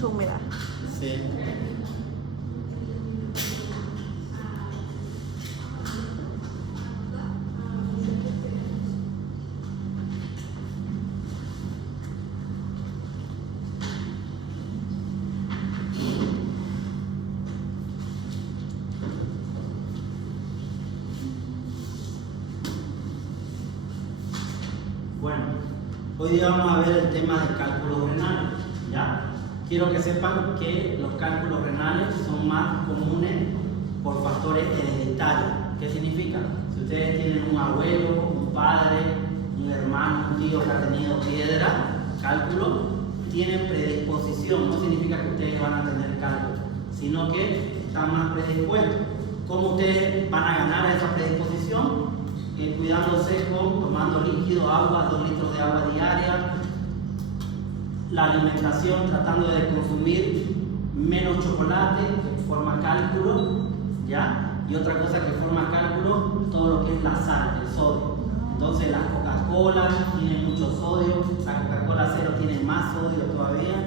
mucha humedad. Sí. Bueno, hoy día vamos a ver el tema de cálculos renales, ¿ya? Quiero que sepan que los cálculos renales son más comunes por factores hereditarios. ¿Qué significa? Si ustedes tienen un abuelo, un padre, un hermano, un tío que ha tenido piedra, cálculo, tienen predisposición. No significa que ustedes van a tener cálculo, sino que están más predispuestos. ¿Cómo ustedes van a ganar a esa predisposición? Cuidándose con tomando líquido, agua, 2 litros de agua diaria, la alimentación, tratando de consumir menos chocolate, que forma cálculo, ¿ya? Y otra cosa que forma cálculo, todo lo que es la sal, el sodio. Entonces la Coca-Cola tiene mucho sodio, la Coca-Cola cero tiene más sodio todavía,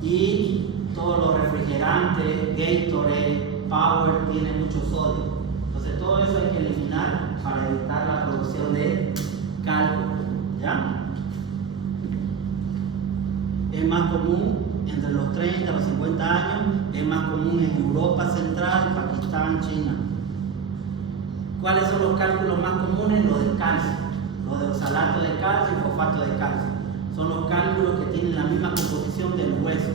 y todos los refrigerantes, Gatorade, Power, tienen mucho sodio. Entonces todo eso hay que eliminar para evitar la producción de cálculo, ¿ya? Es más común entre los 30 y los 50 años, es más común en Europa Central, Pakistán, China. ¿Cuáles son los cálculos más comunes? Los del calcio, los de oxalato de calcio y fosfato de calcio. Son los cálculos que tienen la misma composición del hueso.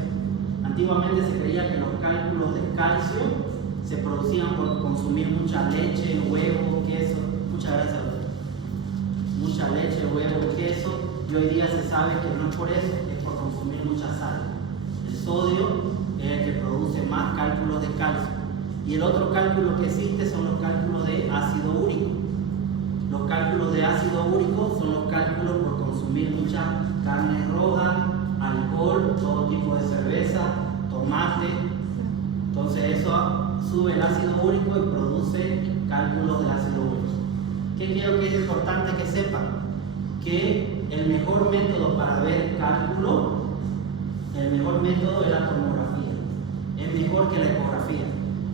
Antiguamente se creía que los cálculos de calcio se producían por consumir mucha leche, huevo, queso. Muchas gracias. Mucha leche, huevo, queso. Y hoy día se sabe que no es por eso, es por consumir mucha sal. El sodio es el que produce más cálculos de calcio. Y el otro cálculo que existe son los cálculos de ácido úrico. Los cálculos de ácido úrico son los cálculos por consumir mucha carne roja, alcohol, todo tipo de cerveza, tomate. Entonces eso sube el ácido úrico y produce cálculos de ácido úrico. ¿Qué quiero que es importante que sepan? Que el mejor método para ver cálculo, el mejor método es la tomografía. Es mejor que la ecografía.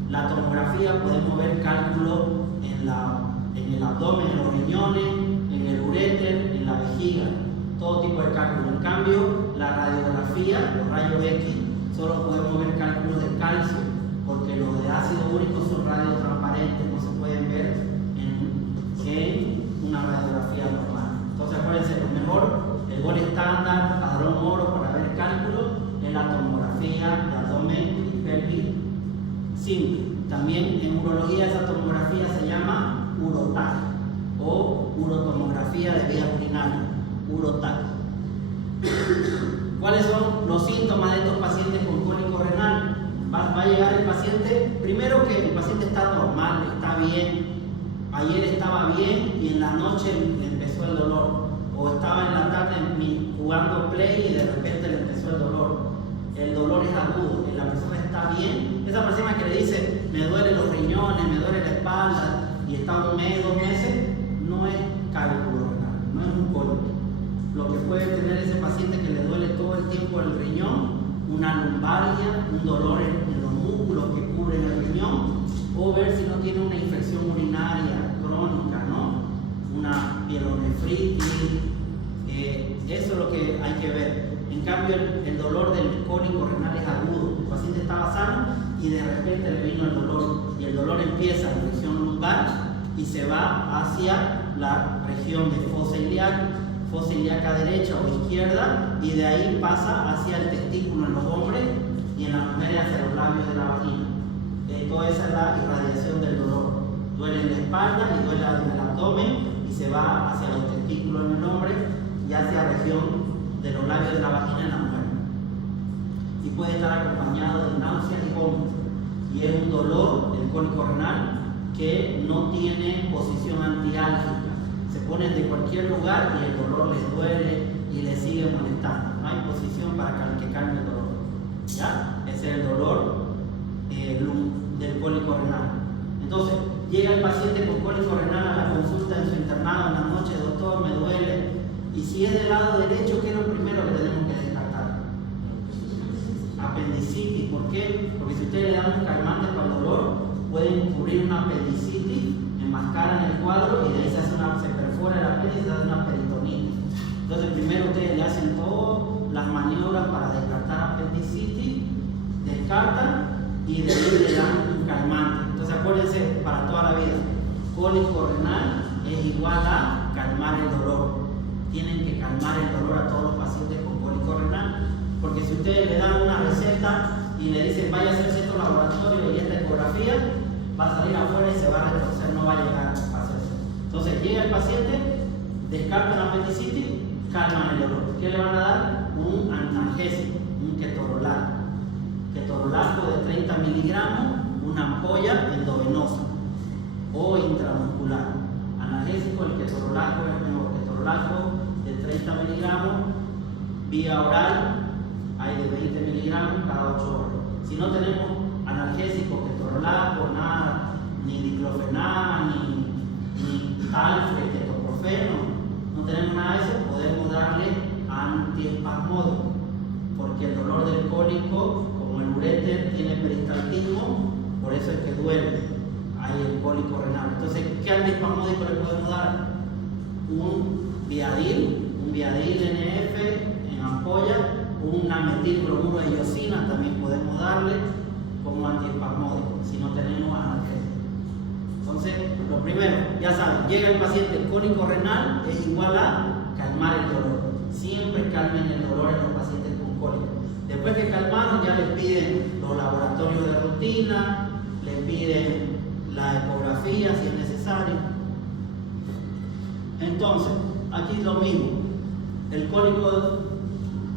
La tomografía podemos ver cálculo en el abdomen, en los riñones, en el uréter, en la vejiga, todo tipo de cálculo. En cambio, la radiografía, los rayos X, solo podemos ver cálculos de calcio, porque los de ácido úrico son radiotransparentes, no se pueden ver en una radiografía normal. Entonces acuérdense, lo mejor, el gol estándar, padrón oro para ver cálculo, es la tomografía de abdomen y pelvis simple. También en urología esa tomografía se llama urotac o urotomografía de vías urinarias, urotac. ¿Cuáles son los síntomas de estos pacientes con cólico renal? Va a llegar el paciente, primero que el paciente está normal, está bien, ayer estaba bien y en la noche le empezó el dolor, o estaba en la tarde jugando play y de repente le empezó el dolor. El dolor es agudo, y la persona está bien. Esa persona que le dice, me duelen los riñones, me duele la espalda, y está 1 mes, 2 meses, no es cálculo renal, no es un cólico. Lo que puede tener ese paciente que le duele todo el tiempo el riñón, una lumbalgia, un dolor en los músculos que cubren el riñón, o ver si no tiene una infección urinaria crónica, ¿no? Una pielonefritis, eso es lo que hay que ver. En cambio, el dolor del cólico renal es agudo. El paciente estaba sano y de repente le vino el dolor, y el dolor empieza en la región lumbar y se va hacia la región de fosa ilíaca derecha o izquierda, y de ahí pasa hacia el testículo en los hombres y en las mujeres hacia los labios de la vagina. Toda esa es la irradiación del dolor. Duele en la espalda y duele en el abdomen y se va hacia los testículos en el hombre y hacia la región de los labios de la vagina en la mujer. Y puede estar acompañado de náuseas y vómitos. Y es un dolor, el cólico renal, que no tiene posición antiálgica. Se pone de cualquier lugar y el dolor les duele y les sigue molestando. No hay posición para que calme el dolor. ¿Ya? Ese es el dolor del cólico renal. Entonces, llega el paciente con cólico renal a la consulta en su internado en la noche, doctor, me duele. Y si es del lado derecho, ¿qué es lo primero que tenemos que descartar? Apendicitis. ¿Por qué? Porque si ustedes le dan un calmante para el dolor, pueden cubrir una apendicitis, enmascaran el cuadro y de ahí se perfora el apéndice y se hace una peritonitis. Entonces primero ustedes le hacen todas las maniobras para descartar apendicitis, descartan y de ahí le dan un calmante. Entonces acuérdense para toda la vida, cólico renal es igual a calmar el dolor. Tienen que calmar el dolor a todos los pacientes con cólico renal, porque si ustedes le dan una receta y le dicen vaya a hacerse estos laboratorios y esta ecografía, va a salir afuera y se va a retorcer, no va a llegar a hacerse. Entonces llega el paciente, descarta la apendicitis, calman el dolor. ¿Qué le van a dar? Un analgésico, un ketorolaco. Ketorolaco de 30 miligramos, una ampolla endovenosa o intramuscular. Analgésico, el ketorolaco es el mejor. Ketorolaco de 30 miligramos, vía oral, hay de 20 miligramos cada 8 horas. Si no tenemos analgésico, ketorolaco, nada, ni diclofenac, ni talfe, ketoprofeno, no tenemos nada de eso, podemos darle antiespasmódico, porque el dolor del cólico, como el uréter tiene peristaltismo, por eso es que duele, hay el cólico renal. Entonces, ¿qué antiespasmódico le podemos dar? Un Viadil NF en ampolla, una metilbromuro de iosina también podemos darle como antiespasmódico si no tenemos analgésico. Entonces, lo primero, ya saben, llega el paciente cólico renal, es igual a calmar el dolor. Siempre calmen el dolor en los pacientes con cólico. Después que calmaron, ya les piden los laboratorios de rutina, les piden la ecografía si es necesario. Entonces, aquí es lo mismo. El cólico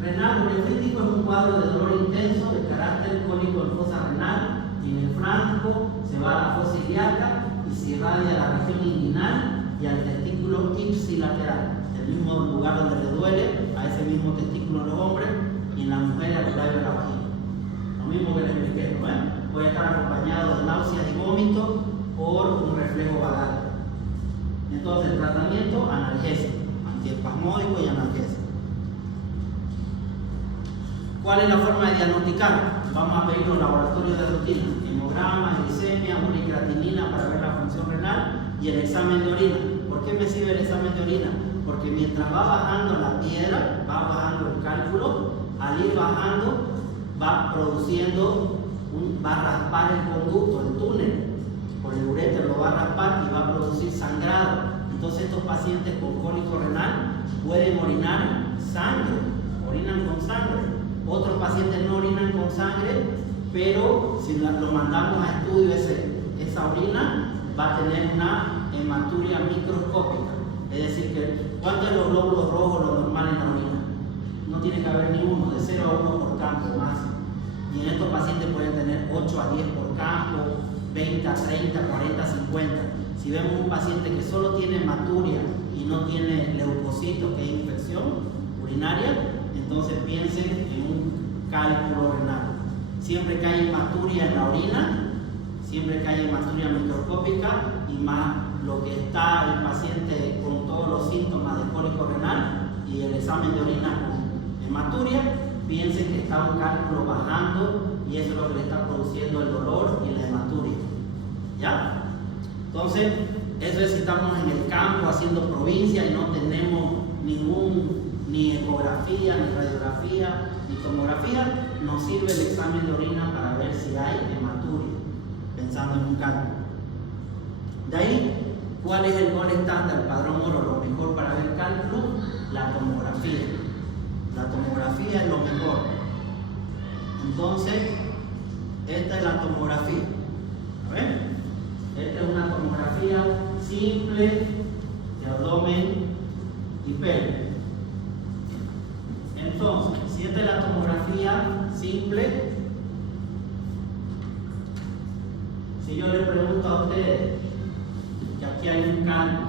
renal nefrítico es un cuadro de dolor intenso de carácter cólico en fosa renal, y en el franco se va a la fosa ilíaca y se irradia a la región inguinal y al testículo ipsilateral, el mismo lugar donde le duele, a ese mismo testículo en los hombres, y en las mujeres al labio de la vagina. Lo mismo que les expliqué, ¿no? Puede estar acompañado de náuseas y vómitos por un reflejo vagal. Entonces, el tratamiento analgésico, antiespasmódico y analgésico. ¿Cuál es la forma de diagnosticar? Vamos a pedir los laboratorios de rutina, hemograma, glicemia, ureacreatinina para ver la función renal y el examen de orina. ¿Por qué me sirve el examen de orina? Porque mientras va bajando la piedra, va bajando el cálculo, al ir bajando va produciendo, va a raspar el conducto, el túnel, por el uréter lo va a raspar y va a producir sangrado. Entonces estos pacientes con cólico renal pueden orinar sangre, orinan con sangre. Otros pacientes no orinan con sangre, pero si lo mandamos a estudio esa orina va a tener una hematuria microscópica. Es decir, que ¿cuántos de los glóbulos rojos lo normal en la orina? No tiene que haber ni uno, de 0 a 1 por campo máximo. Y en estos pacientes pueden tener 8 a 10 por campo, 20 a 30, 40 a 50. Si vemos un paciente que solo tiene hematuria y no tiene leucocitos, que es infección urinaria, entonces piensen en un cálculo renal. Siempre que hay hematuria en la orina, siempre que hay hematuria microscópica y más lo que está el paciente con todos los síntomas de cólico renal y el examen de orina con hematuria, piensen que está un cálculo bajando y eso es lo que le está produciendo el dolor y la hematuria. ¿Ya? Entonces, eso es si estamos en el campo haciendo provincia y no tenemos ni ecografía, ni radiografía, ni tomografía, nos sirve el examen de orina para ver si hay hematuria, pensando en un cálculo. De ahí, ¿cuál es el gol estándar, padrón oro? Lo mejor para ver cálculo, la tomografía. La tomografía es lo mejor. Entonces, esta es la tomografía. A ver, esta es una tomografía simple de abdomen y pene. Entonces, si esta es la tomografía simple, si yo le pregunto a ustedes que aquí hay un cálculo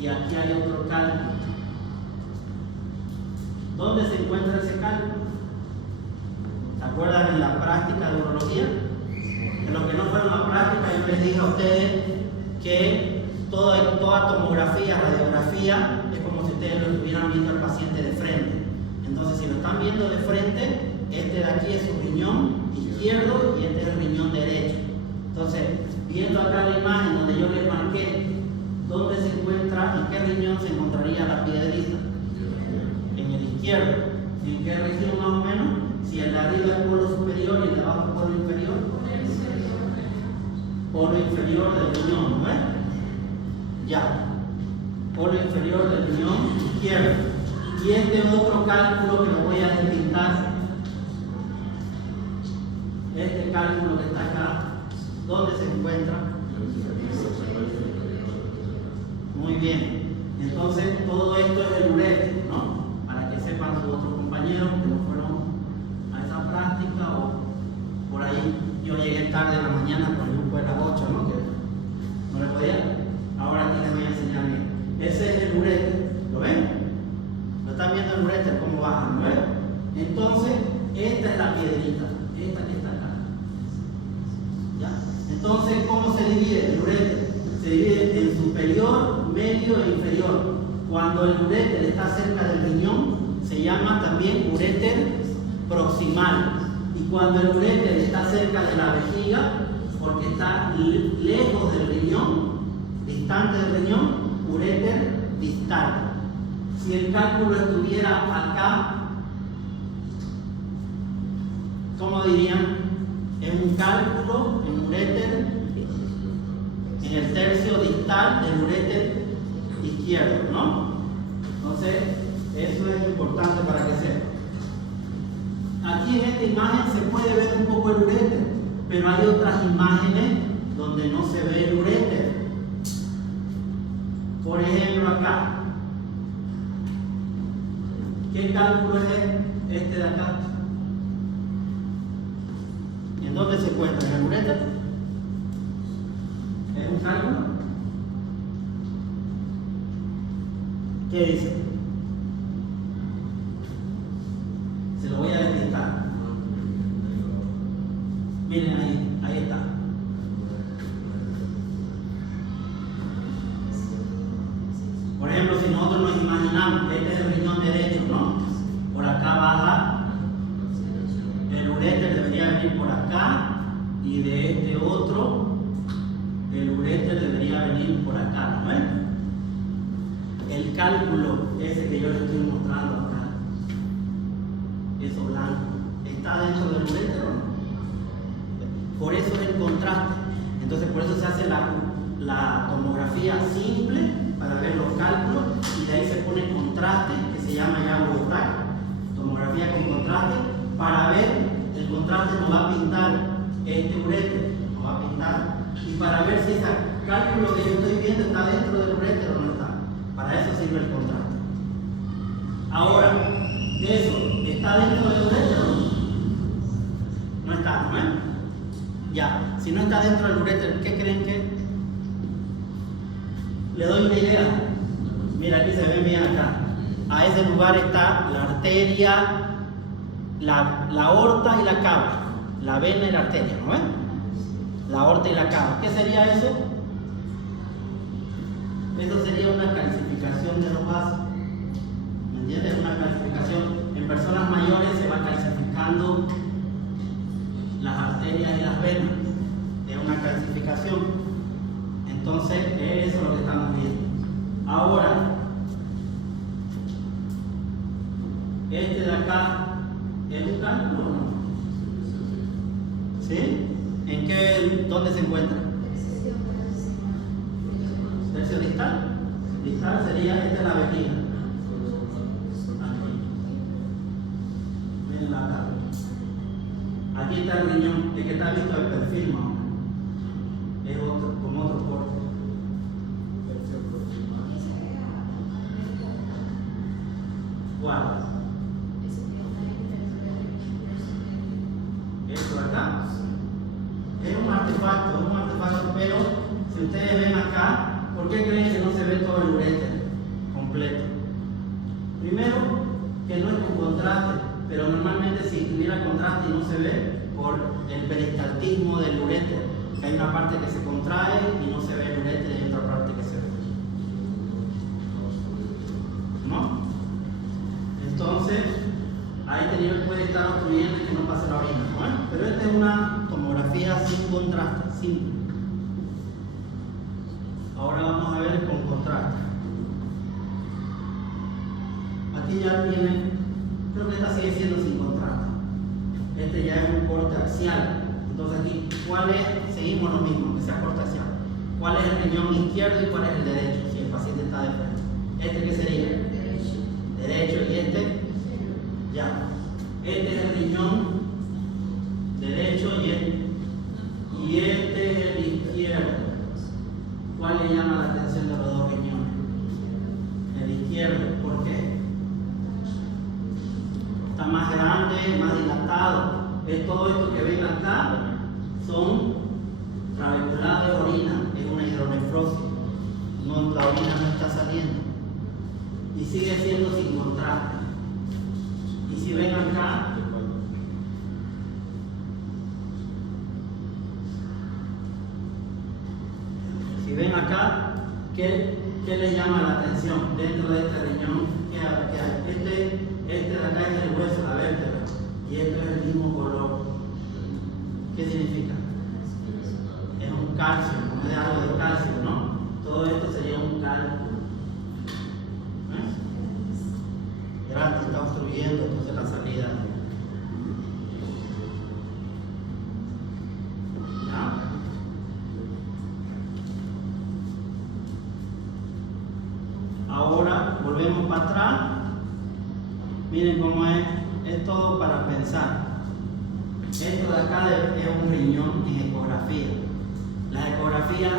y aquí hay otro cálculo, ¿dónde se encuentra ese cálculo? ¿Se acuerdan en la práctica de urología? En lo que no fueron a práctica, yo les dije a ustedes que toda tomografía, radiografía, es como si ustedes lo estuvieran viendo al paciente de frente. Entonces, si lo están viendo de frente, este de aquí es su riñón izquierdo y este es el riñón derecho. Entonces, viendo acá la imagen donde yo les marqué dónde se encuentra, en qué riñón se encontraría la piedrita. En el izquierdo. ¿En qué región más o menos? Si el de arriba es polo superior y el de abajo es polo inferior. Polo inferior del riñón, ¿no es? Ya. Polo inferior del riñón izquierdo. Y este otro cálculo que lo voy a despintar. Este cálculo que está acá, ¿dónde se encuentra? Muy bien. Entonces, todo esto es el uréter, ¿no? Para que sepan sus otros compañeros que no fueron a esa práctica o por ahí. Yo llegué tarde en la mañana por el grupo de las 8, ¿no? Que no le podía. Ahora aquí les voy a enseñar bien. Ese es el uréter. ¿Lo ven? ¿Lo están viendo el uréter cómo baja? ¿No ven? Entonces, esta es la piedrita. Esta que está acá. ¿Ya? Entonces, ¿cómo se divide el uréter? Se divide en superior, medio e inferior. Cuando el uréter está cerca del riñón, se llama también uréter proximal. Y cuando el uréter está cerca de la vejiga, porque está lejos del riñón, distante del riñón, uréter distal. Si el cálculo estuviera acá, ¿cómo dirían? Es un cálculo en uréter en el tercio distal del uréter izquierdo, ¿no? Entonces, eso es importante para que sepan. Aquí en esta imagen se puede ver un poco el uréter, pero hay otras imágenes donde no se ve el uréter. Por ejemplo, acá. ¿Qué cálculo es este de acá? ¿En dónde se encuentra? ¿En el uréter? ¿Es un cálculo? ¿Qué dice? Se lo voy a despintar. Miren ahí está. Por ejemplo, si nosotros nos imaginamos que este es el riñón derecho, ¿no? Por acá baja, el uréter debería venir por acá, y de este otro, el uréter debería venir por acá, ¿no ven? El cálculo ese que yo les estoy mostrando acá, eso blanco, ¿está dentro del uréter o no? Por eso es el contraste. Entonces, por eso se hace la tomografía simple para ver los cálculos, y de ahí se pone contraste, que se llama ya WOFRAC, tomografía con contraste, para ver, el contraste nos va a pintar este uréter, nos va a pintar, y para ver si ese cálculo que yo estoy viendo está dentro del uréter o no está. Para eso sirve el contraste. Ahora, eso, ¿está dentro del uréter o no? No está, ¿no? Ya, si no está dentro del uréter, ¿qué creen que? Le doy una idea. Mira, aquí se ve bien acá. A ese lugar está la arteria, la aorta y la cava. La vena y la arteria, ¿no ven? La aorta y la cava. ¿Qué sería eso? Eso sería una calcificación de los vasos. ¿Me entiendes? Una calcificación. En personas mayores se va calcificando las arterias y las venas. Es una calcificación. Entonces, eso es lo que estamos viendo. Ahora, este de acá, ¿es un cálculo o no? ¿Sí? ¿En qué? ¿Dónde se encuentra? Tercio distal. Distal sería, esta es la vejiga. Aquí. Miren la tabla. Aquí está el riñón, el que está visto el perfil, ¿no? Es otro, como otro corte. ¿Cuál? Esto de acá es un artefacto, pero si ustedes ven acá, ¿por qué creen que no se ve todo el uréter completo? Primero, que no es con contraste, pero normalmente si tuviera contraste y no se ve, por el peristaltismo del uréter, que hay una parte que se contrae y no se ve el uréter, y hay otra parte que se ve. ¿No? Entonces, estar obstruyendo y que no pase la orina. Bueno, pero esta es una tomografía sin contraste, simple. Ahora vamos a ver con contraste. Aquí ya tiene, creo que esta sigue siendo sin contraste. Este ya es un corte axial. Entonces aquí, ¿cuál es? Seguimos lo mismo, que sea corte axial. ¿Cuál es el riñón izquierdo y cuál es el derecho? Si el paciente está de frente. ¿Este qué sería? Derecho. ¿Y este? Ya. Este es el riñón derecho y este es el izquierdo. ¿Cuál le llama la atención de los dos riñones? El izquierdo. ¿Por qué? Está más grande, más dilatado. Es todo esto que ven acá son trabeculados de orina, es una hidronefrosis. No, la orina no está saliendo. Y sigue siendo sin contraste. Y si ven acá, ¿qué les llama la atención dentro de este riñón? ¿Qué hay? Este de acá es el hueso, la vértebra, y esto es el mismo color. ¿Qué significa? Es un calcio, no es algo de calcio, ¿no? Todo esto sería un cálculo. Grande, está obstruyendo entonces la salida. Ahora volvemos para atrás. Miren cómo es todo para pensar. Esto de acá es un riñón en ecografía. La ecografía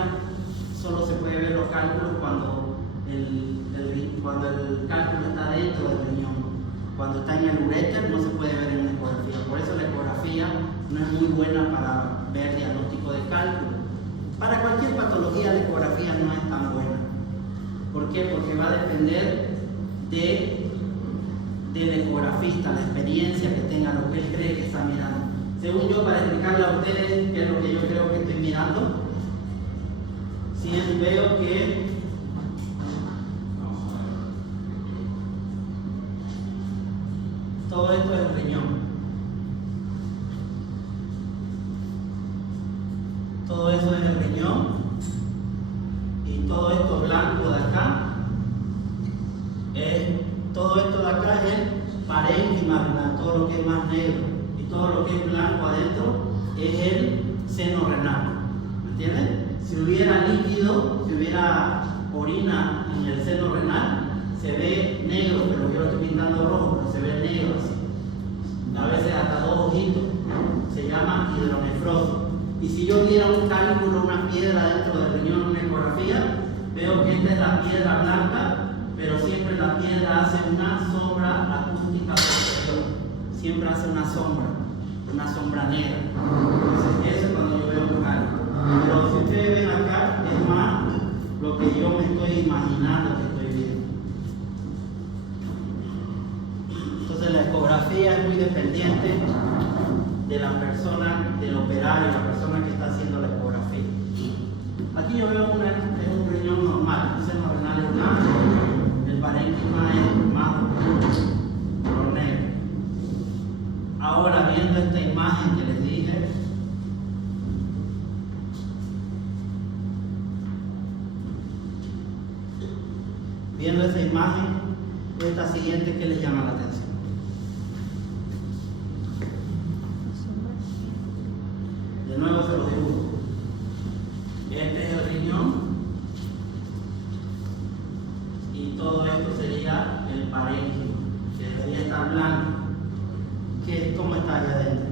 solo se puede ver los cálculos cuando el cálculo está dentro del riñón. Cuando está en el uréter no se puede ver en una ecografía. Por eso la ecografía no es muy buena para ver diagnóstico de cálculo. Para cualquier patología la ecografía no es tan buena. ¿Por qué? Porque va a depender del ecografista, la experiencia que tenga, lo que él cree que está mirando. Según yo, para explicarle a ustedes qué es lo que yo creo que estoy mirando, si veo que todo esto es el riñón. Todo eso es el riñón. Y todo esto blanco de acá, todo esto de acá es el parénquima renal, todo lo que es más negro. Y todo lo que es blanco adentro es el seno renal. ¿Me entienden? Si hubiera líquido, si hubiera orina en el seno renal, se ve negro, pero yo lo estoy pintando rojo, pero se ve negro así. A veces hasta dos ojitos. Se llama hidronefrosis. Y si yo viera un cálculo, una piedra dentro del riñón, una ecografía, veo que esta es la piedra blanca, pero siempre la piedra hace una sombra acústica posterior. Siempre hace una sombra negra. Entonces, eso es cuando yo veo un cálculo. Pero si ustedes ven acá, es más lo que yo me estoy imaginando que estoy viendo. Entonces, la ecografía es muy dependiente de la persona, del operario, la persona que está haciendo la ecografía. Aquí yo veo un riñón normal, el seno renal es blanco, el parénquima es más color negro. Ahora, viendo esta imagen que les dije, viendo esa imagen, esta siguiente, ¿qué les llama la atención? De nuevo se lo dibujo. Este es el riñón y todo esto sería el parénquima, que debería estar blanco. ¿Cómo está allá adentro?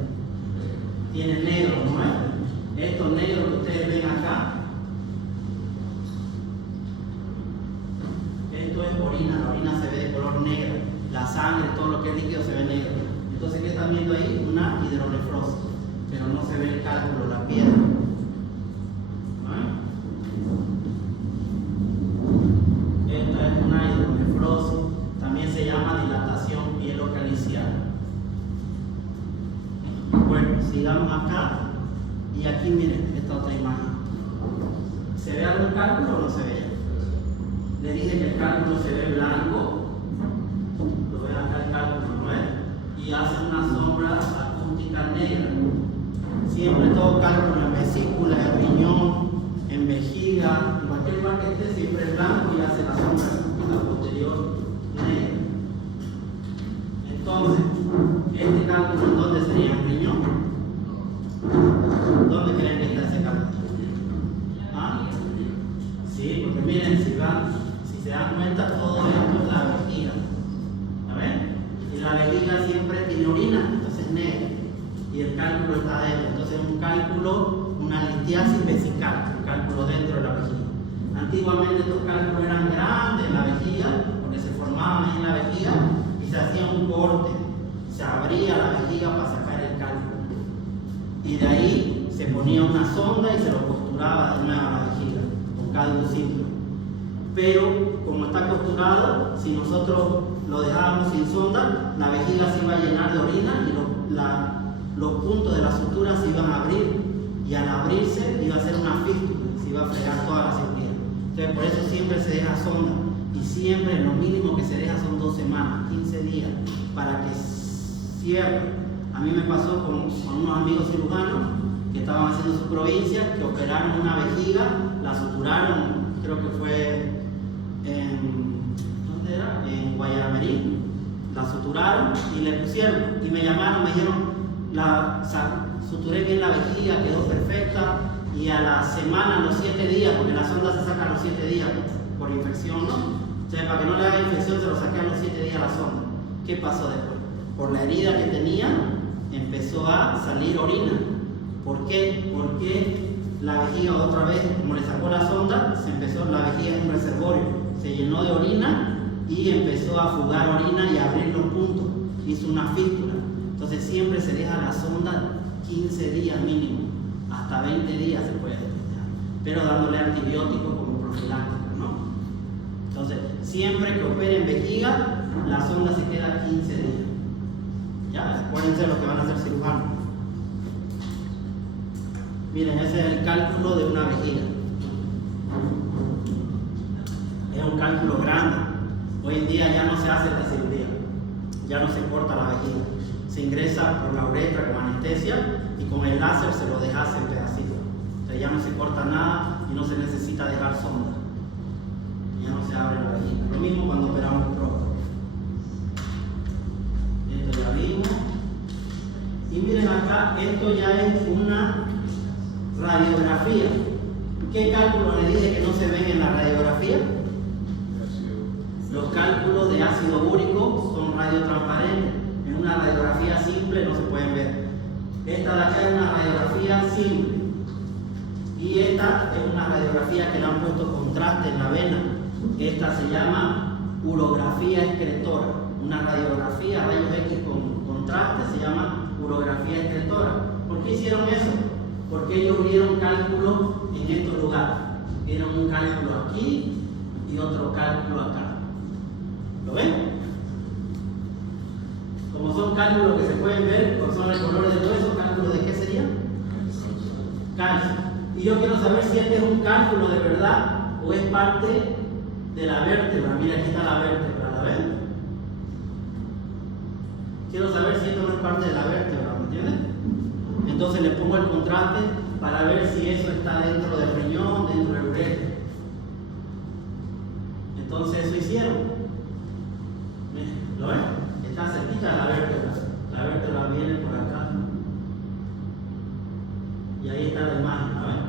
Tiene negro, ¿no es? Estos negros que ustedes ven acá, esto es orina. La orina se ve de color negro, la sangre, todo lo que es líquido se ve negro. Entonces, ¿qué están viendo ahí? Una hidronefrosis, pero no se ve el cálculo, la piedra. Esta es una hidronefrosis, también se llama dilatación pielocalicial. Bueno, sigamos acá y aquí miren esta otra imagen. ¿Se ve algún cálculo o no se ve? Le dije que el cálculo se ve blanco. Lo ven acá el cálculo, ¿no es? Y y hacen una sombra acústica negra. Siempre todo cálculo en vesícula, en riñón, en vejiga, en cualquier lugar que esté, siempre es blanco y hace la sombra acústica posterior negra. Entonces, este cálculo, ¿en dónde sería? ¿En riñón? ¿Dónde creen que está ese cálculo? ¿Ah? Sí, porque miren, si se dan cuenta, todo esto es la vejiga. ¿Ven? Y la vejiga siempre tiene orina, entonces es negra. Y el cálculo está adentro. Entonces es un cálculo, una litiasis vesical, un cálculo dentro de la vejiga. Antiguamente estos cálculos eran grandes en la vejiga, porque se formaban ahí en la vejiga y se hacía un corte. Se abría la vejiga para sacar el cálculo. Y de ahí se ponía una sonda y se lo costuraba de nuevo a la vejiga, con cálculo simple. Pero como está costurado, si nosotros lo dejábamos sin sonda, la vejiga se iba a llenar de orina y los puntos de la sutura se iban a abrir, y al abrirse iba a ser una fístula, se iba a fregar toda la cirugía. Entonces por eso siempre se deja sonda, y siempre lo mínimo que se deja son 2 semanas, 15 días, para que cierre. A mí me pasó con unos amigos cirujanos que estaban haciendo su provincia, que operaron una vejiga, la suturaron, creo que fue ¿dónde era? En Guayaramerí, la suturaron y le pusieron, y me llamaron, me dijeron, suturé bien la vejiga, quedó perfecta, y a la semana, a los 7 días, porque la sonda se saca a los 7 días por infección, ¿no? O sea, para que no le haga infección se lo saqué a los 7 días la sonda. ¿Qué pasó después? Por la herida que tenía, empezó a salir orina. ¿Por qué? Porque la vejiga otra vez, como le sacó la sonda, la vejiga es un reservorio, se llenó de orina y empezó a fugar orina y a abrir los puntos, hizo una fístula. Entonces siempre se deja la sonda 15 días mínimo, hasta 20 días se puede dejar, pero dándole antibióticos como profiláctico, ¿no? Entonces siempre que opere en vejiga, la sonda se queda 15 días. Ya, acuérdense lo que van a hacer cirujanos. Miren, ese es el cálculo de una vejiga. Es un cálculo grande. Hoy en día ya no se hace la cirugía, ya no se corta la vejiga. Se ingresa por la uretra con anestesia y con el láser se lo deja en pedacitos. Entonces ya no se corta nada y no se necesita dejar sonda. Ya no se abre la vejiga. Lo mismo cuando operamos el próstata. Esto ya vimos. Y miren acá, esto ya es una radiografía. ¿Qué cálculos le dije que no se ven en la radiografía? Los cálculos de ácido úrico son radiotransparentes. En una radiografía simple no se pueden ver. Esta de acá es una radiografía simple. Y esta es una radiografía que le han puesto contraste en la vena. Esta se llama urografía excretora. Una radiografía rayos X con contraste se llama urografía excretora. ¿Por qué hicieron eso? Porque ellos vieron cálculos en estos lugares. Vieron un cálculo aquí y otro cálculo acá. ¿Lo ven? Como son cálculos que se pueden ver, como son los colores de todo eso, ¿cálculos de qué sería? Calcio. Y yo quiero saber si este es un cálculo de verdad o es parte de la vértebra. Mira, aquí está la vértebra, ¿la ven? Quiero saber si esto no es parte de la vértebra, ¿me entienden? Entonces le pongo el contraste para ver si eso está dentro del riñón, dentro del uretra. Entonces eso hicieron. ¿Lo ven? Está cerquita de la vértebra. La vértebra viene por acá. Y ahí está la imagen, ¿la ven?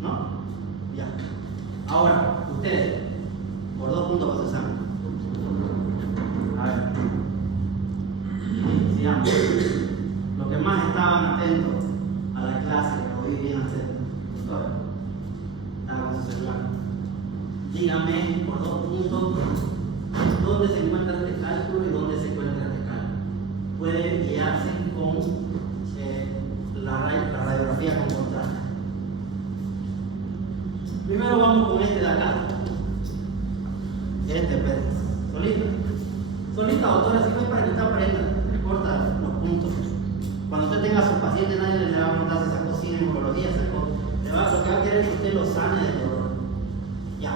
¿No? Ya. Ahora, ustedes, por 2 puntos para su examen. A ver. Sigamos. Los que más estaban atentos a la clase, que lo vi bien atento. Doctor, estaba con su celular. Dígame por 2 puntos dónde se encuentra este cálculo y dónde se encuentra este cálculo. Puede guiarse con la radiografía con contraste. Primero vamos con este de acá. Pedro. Solito. Solita, doctora, si no es para que usted aprenda, recorta los puntos. Cuando usted tenga a su paciente, nadie le va a preguntar si sacó 100 en oncología, lo que va a querer es que usted lo sane de dolor. Ya.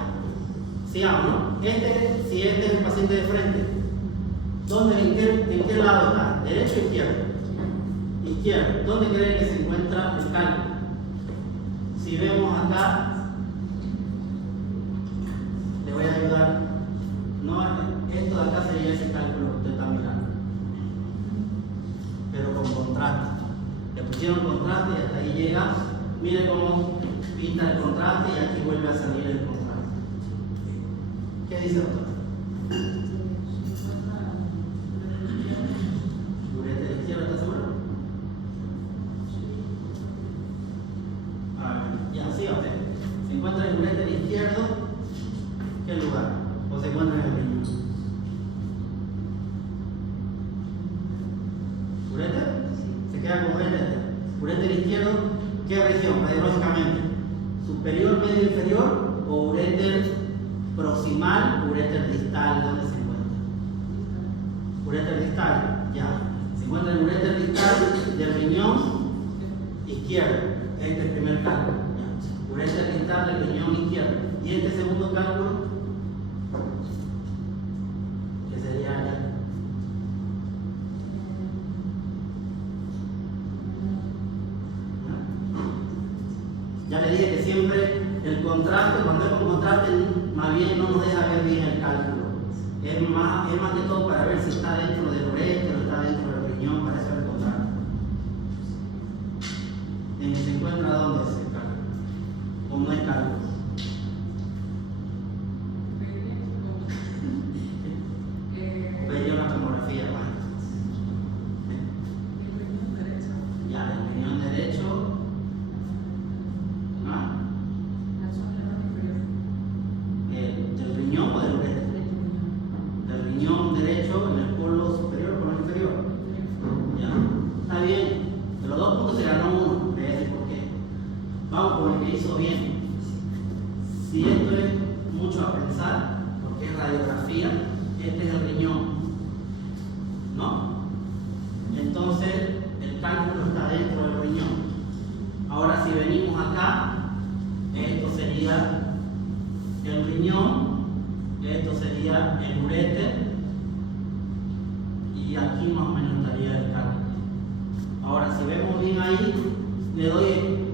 Sigamos, ¿no? Si este es el paciente de frente, ¿En qué lado está? ¿Derecho o izquierdo? Izquierdo. ¿Dónde creen que se encuentra el cálculo? Si vemos acá, le voy a ayudar. No, esto de acá sería ese cálculo que usted está mirando, pero con contraste. Le pusieron contraste y hasta ahí llega. Mire cómo pinta el contraste y aquí vuelve a salir el contraste. ¿Qué dice doctor? ¿Burete de la izquierda, está seguro? A ver, ya, sí, usted. ¿Se encuentra el burete del izquierdo? ¿Qué lugar? ¿O se encuentra en el riñón? ¿Burete? ¿Se queda con burete? ¿Burete del izquierdo? ¿Qué región? Radiológicamente. ¿Superior, medio, inferior? ¿O uréter proximal, uréter distal? ¿Dónde se encuentra? Uréter distal, ya. Se encuentra el uréter distal del riñón izquierdo. Este es el primer cálculo. Ya. Uréter distal del riñón izquierdo. Y este segundo cálculo, que sería allá. Ya le dije que siempre el contraste, cuando es con contraste, más bien no nos deja ver bien el cálculo. Es más que todo para ver si está dentro del uréter o está dentro del riñón, para eso el contraste. ¿Se encuentra dónde es el cálculo? ¿O no hay cálculo? Vería una tomografía, ¿vale? Ya, el riñón derecho. ¿Del riñón o del uréter? Del riñón derecho en el polo superior o polo inferior. Ya, está bien. De los dos puntos se ganó uno. Le voy a decir por qué. Vamos por el que hizo bien. Si esto es mucho a pensar, porque es radiografía, este es el riñón, ¿no? Entonces el cálculo está dentro del riñón. Ahora si venimos acá, esto sería el riñón, esto sería el uréter, y aquí más o menos estaría el cálculo. Ahora si vemos bien ahí, le doy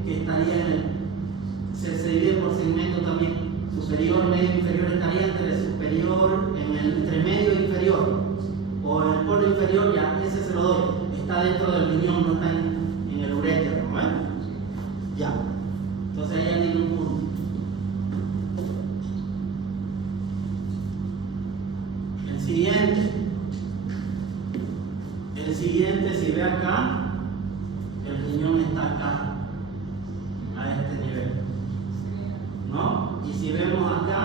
que estaría en el, se divide por segmento también, superior, medio, inferior, estaría entre superior, entre medio e inferior, o en el polo inferior, ya ese se lo doy, está dentro del riñón, no está en el uréter, ¿no ven? Ya, entonces ahí ya tiene un punto. El siguiente, si ve acá, el riñón está acá, a este nivel, ¿no? Y si vemos acá,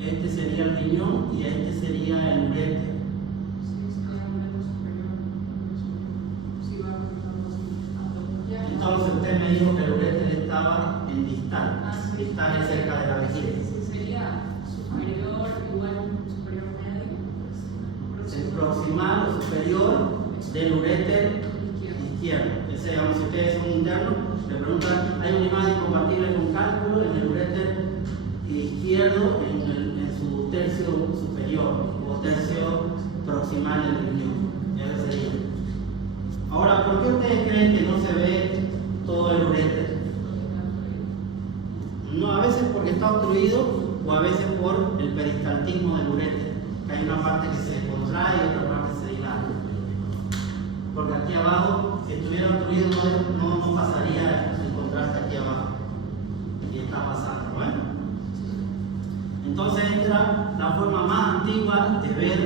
este sería el riñón y este sería el uréter. Entonces usted me dijo que el uréter estaba en distal, distal es cerca de la vejiga. Sería superior, igual superior medio. El proximal o superior del uréter izquierdo. Ese, digamos, si ustedes son internos, le preguntan, hay una imagen compatible con cálculo en el uréter izquierdo en su tercio superior o tercio proximal del riñón. Ese sería. Ahora, ¿por qué ustedes creen que no se ve todo el uréter? No, a veces porque está obstruido o a veces por el peristaltismo del uréter, que hay una parte que se contrae y otra parte se dilata. Porque aquí abajo, si estuviera obstruido, no pasaría el contraste aquí abajo. Y está pasando, ¿bueno? Entonces entra la forma más antigua de ver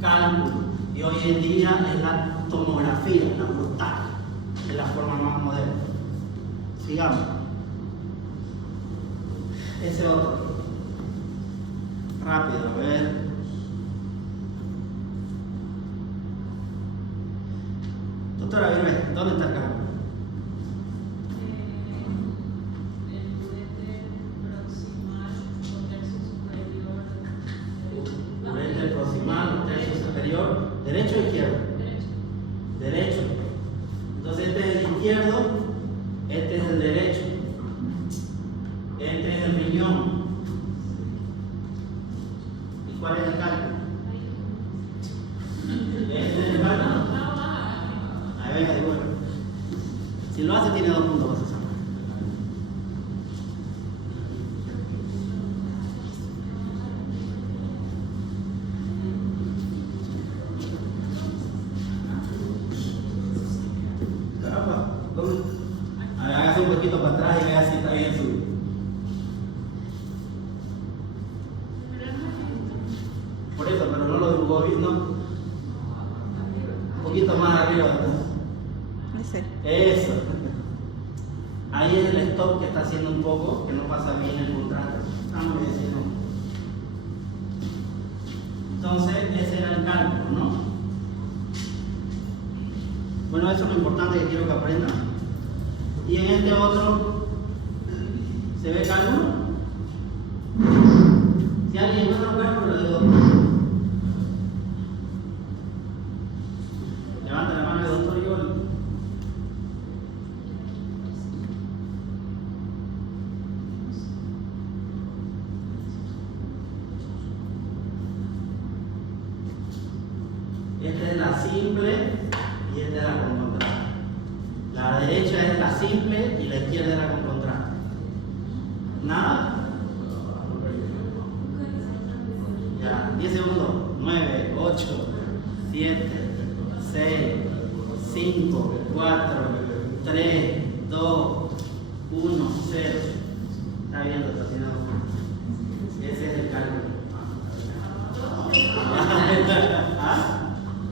cálculo. Y hoy en día es la tomografía, la brutal, es la forma más moderna. Sigamos. Ese otro. Rápido, a ver. Doctora Virbe, ¿dónde está el cálculo? El uréter proximal o tercio superior. Uréter proximal o tercio superior. ¿Derecho o izquierdo? Derecho. Derecho. Entonces este es el izquierdo, este es el derecho. Este es el riñón. ¿Y cuál es el cálculo? Si lo hace, tiene 2 puntos para sacar. Caramba, ¿dónde? A ver, hágase un poquito para atrás y vea si está bien subido. Por eso, pero no lo dibujó bien, ¿no? Un poquito más arriba. Ese. Eso. Ahí es el stop que está haciendo un poco, que no pasa bien el contraste. Estamos diciendo. Entonces, ese era el cálculo, ¿no? Bueno, eso es lo importante que quiero que aprendan. Y en este otro, ¿se ve cálculo? Si alguien encuentra un cálculo, le digo. Levanta la mano el doctor Yoli. Esta es la simple y esta es la con contraste. La derecha es la simple y la izquierda es la con contraste. Nada. Ya, 10 segundos. 9, 8, 7, 6, 5, 4, 3, 2, 1, 0. Está viendo, está haciendo. Ese es el cálculo. ¿Ah?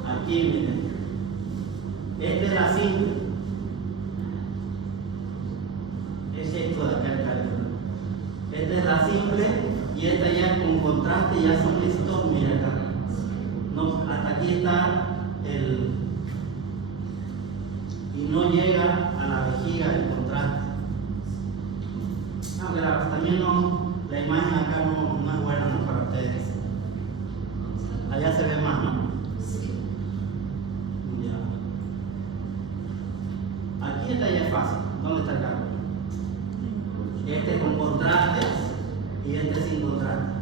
Aquí, miren. Esta es la simple. Es esto de acá el cálculo. Esta es la simple y esta ya con contraste ya son estos, mira acá. No, hasta aquí está el. Y no llega a la vejiga el contraste. Ah, claro, también no, la imagen acá no es buena, ¿no? Para ustedes. Allá se ve más, ¿no? Ya. Aquí esta ya es fácil. ¿Dónde está el cálculo? Este con contrastes y este sin contraste.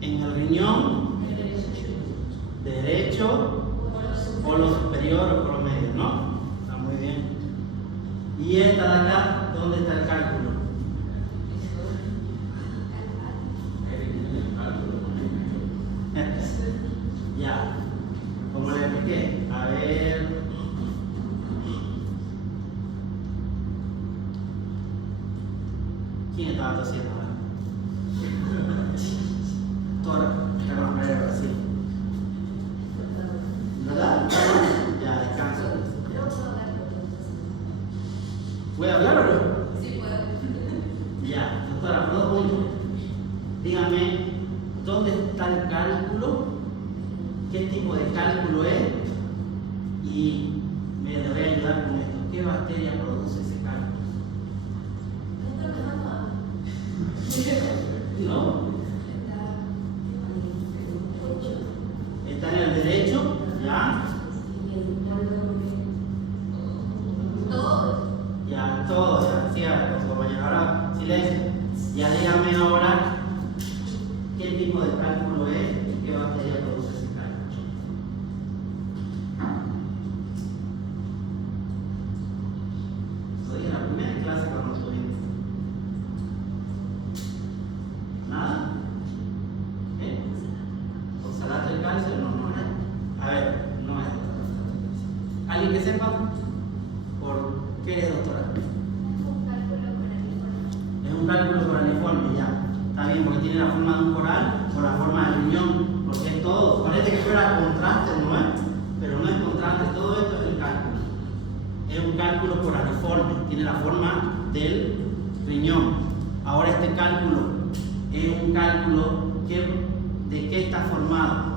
En el riñón derecho, polo superior o promedio, ¿no? Está muy bien. Y esta de acá, ¿dónde está el cálculo? Ya, como le expliqué, a ver. ¿Quién estaba tosiendo ahora? Tora, está con la manera así. ¿Verdad? Ya, descansa. ¿Puede hablar o no? Sí, puedo. Ya, doctora, 2 puntos. Dígame, ¿dónde está el cálculo? ¿Qué tipo de cálculo es? Y me le voy a ayudar con esto. ¿Qué bacteria produce ese cálculo? ¿No? Está en el derecho, ¿ya? Ya, todo, ya, cierto, compañero. Ahora, silencio. Ya dígame ahora qué tipo de cálculo es y qué bacteria produce ese cálculo. Soy en la primera clase cuando estuvimos. ¿Nada? ¿Eh? ¿Oxalato de calcio? No, no es. A ver, no es. ¿Alguien que sepa? ¿Por qué es, doctora? Es un cálculo coraliforme, ya. Está bien, porque tiene la forma de un coral o la forma del riñón, porque es todo. Parece que fuera contraste, ¿no es? Pero no es contraste, todo esto es el cálculo. Es un cálculo coraliforme, tiene la forma del riñón. Ahora este cálculo es un cálculo de qué está formado.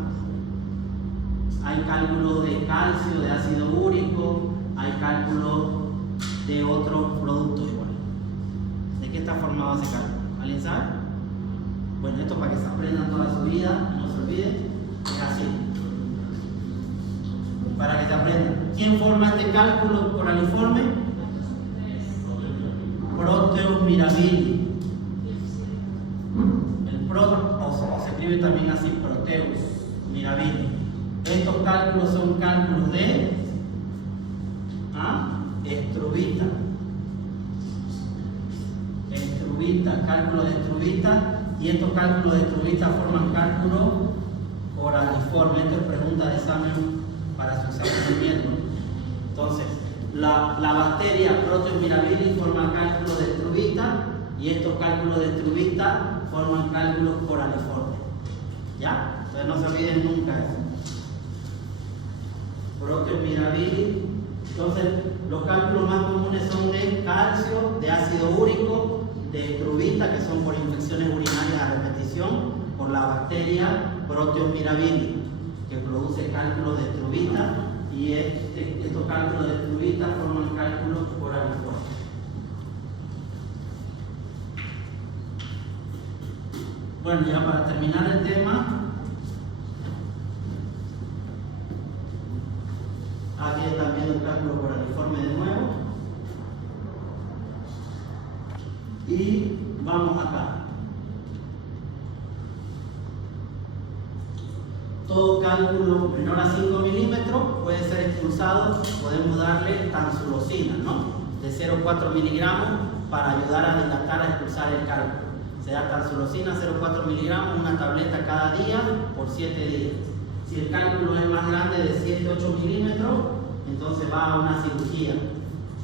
Hay cálculos de calcio, de ácido úrico, hay cálculos de otros productos igual. ¿De qué está formado ese cálculo? ¿Alguien sabe? Bueno, esto para que se aprendan toda su vida, no se olviden, es así. Para que se aprendan. ¿Quién forma este cálculo coraliforme? Proteus mirabilis. El se escribe también así, Proteus mirabilis. Estos cálculos son cálculos de Estruvita. Cálculo de estruvita. Y estos cálculos de estruvita forman cálculos oraliformes. Esto es pregunta de examen para su examen de miércoles. Entonces, la bacteria Proteus mirabilis forma cálculos de estruvita y estos cálculos de estruvita forman cálculos oraliformes. ¿Ya? Entonces no se olviden nunca eso. Proteus mirabilis. Entonces, los cálculos más comunes son de calcio, de ácido úrico, de estruvita, que son por infecciones urinarias a repetición, por la bacteria Proteus mirabilis, que produce cálculos de estruvita, y estos cálculos de estruvita forman cálculos oraliformes. Bueno, ya para terminar el tema, aquí están viendo el cálculo oraliforme de nuevo. Y vamos acá. Todo cálculo menor a 5 milímetros puede ser expulsado. Podemos darle tansulosina, ¿no? De 0,4 miligramos para ayudar a dilatar a expulsar el cálculo. Se da tansulosina 0,4 miligramos, una tableta cada día por 7 días. Si el cálculo es más grande de 7-8 milímetros, entonces va a una cirugía.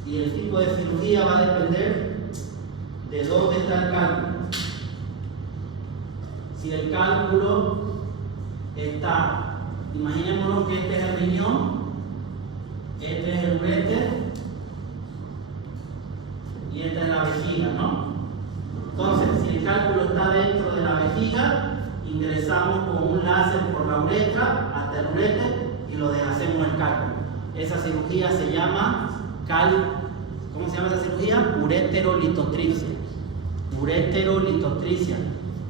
Y el tipo de cirugía va a depender de dónde está el cálculo. Si el cálculo está, imaginémonos que este es el riñón, este es el uréter y esta es la vejiga, ¿no? Entonces, si el cálculo está dentro de la vejiga, ingresamos con un láser por la uretra hasta el uréter y lo deshacemos el cálculo. Esa cirugía se llama ¿cómo se llama esa cirugía? Ureterolitotripsia. Ureterolitotripsia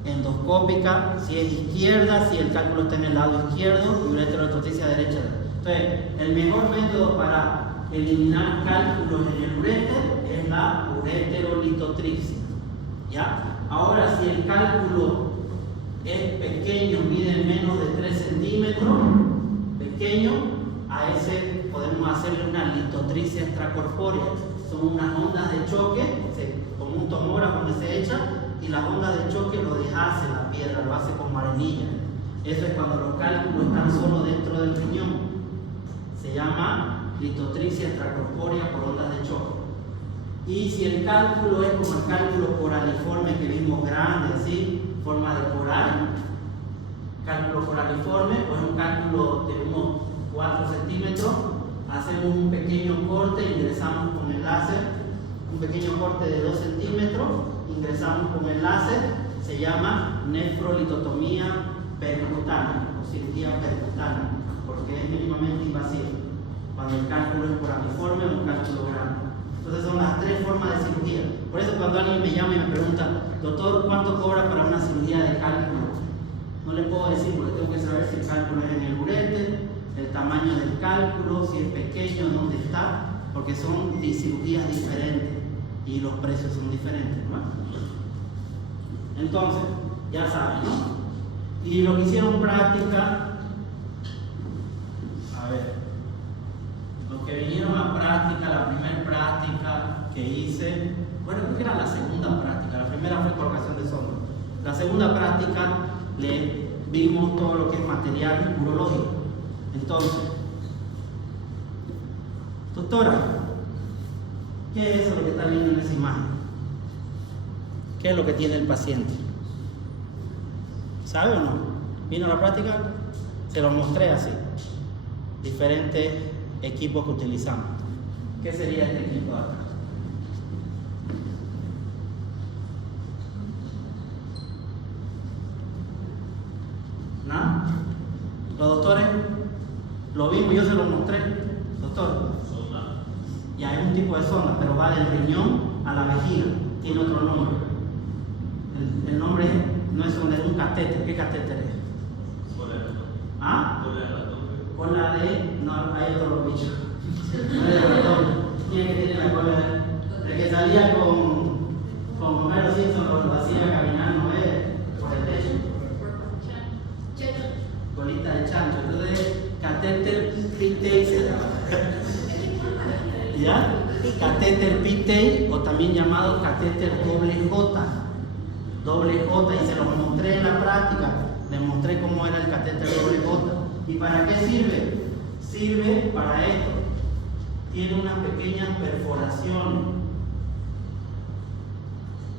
endoscópica, si es izquierda, si el cálculo está en el lado izquierdo, y ureterolitotripsia derecha. Entonces, el mejor método para eliminar cálculos en el uréter es la ureterolitotripsia. ¿Ya? Ahora, si el cálculo es pequeño, mide menos de 3 centímetros, pequeño, a ese podemos hacerle una litotripsia extracorpórea. Son unas ondas de choque, como un tomógrafo donde se echa, y las ondas de choque lo deshace la piedra, lo hace como arenilla. Eso es cuando los cálculos están solo dentro del riñón. Se llama litotripsia extracorpórea por ondas de choque. Y si el cálculo es como el cálculo coraliforme que vimos grande, así, forma de coral, cálculo coraliforme, o es un cálculo de unos 4 centímetros, hacemos un pequeño corte, ingresamos con el láser, un pequeño corte de 2 centímetros, ingresamos con el láser, se llama nefrolitotomía percutánea o cirugía percutánea, porque es mínimamente invasiva, cuando el cálculo es coraliforme o un cálculo grande. Entonces son las 3 formas de cirugía. Por eso cuando alguien me llama y me pregunta, doctor, ¿cuánto cobra para una cirugía de cálculo? No le puedo decir porque tengo que saber si el cálculo es en el uréter, el tamaño del cálculo, si es pequeño, dónde está, porque son cirugías diferentes y los precios son diferentes, ¿no? Entonces, ya saben, ¿no? Y lo que hicieron práctica, a ver, los que vinieron a práctica, la primera práctica que hice, bueno, creo que era la segunda práctica, la primera fue colocación de sonda. La segunda práctica le vimos todo lo que es material urológico. Entonces, doctora, ¿qué es eso lo que está viendo en esa imagen? ¿Qué es lo que tiene el paciente? ¿Sabe o no? ¿Vino a la práctica? Se lo mostré así. Diferentes equipos que utilizamos. ¿Qué sería este equipo de acá? ¿Nada? ¿Los doctores? Lo vimos, yo se lo mostré. Doctor. Sonda. Ya es un tipo de sonda, pero va del riñón a la vejiga. Tiene otro nombre. El nombre no es sonda, es un catéter. ¿Qué catéter es? Cola de ratón. ¿Ah? Cola de ratón. Cola de... No, hay otro bicho. Cola de ratón. ¿Quién es que tiene la cola de...? El que salía con Homero Simpson, lo hacía caminando por el techo. Colita de chancho. Entonces, catéter pigtail se llama. ¿Ya? Catéter Pitey, o también llamado catéter doble J. Doble J, y se los mostré en la práctica. Les mostré cómo era el catéter doble J. ¿Y para qué sirve? Sirve para esto. Tiene unas pequeñas perforaciones.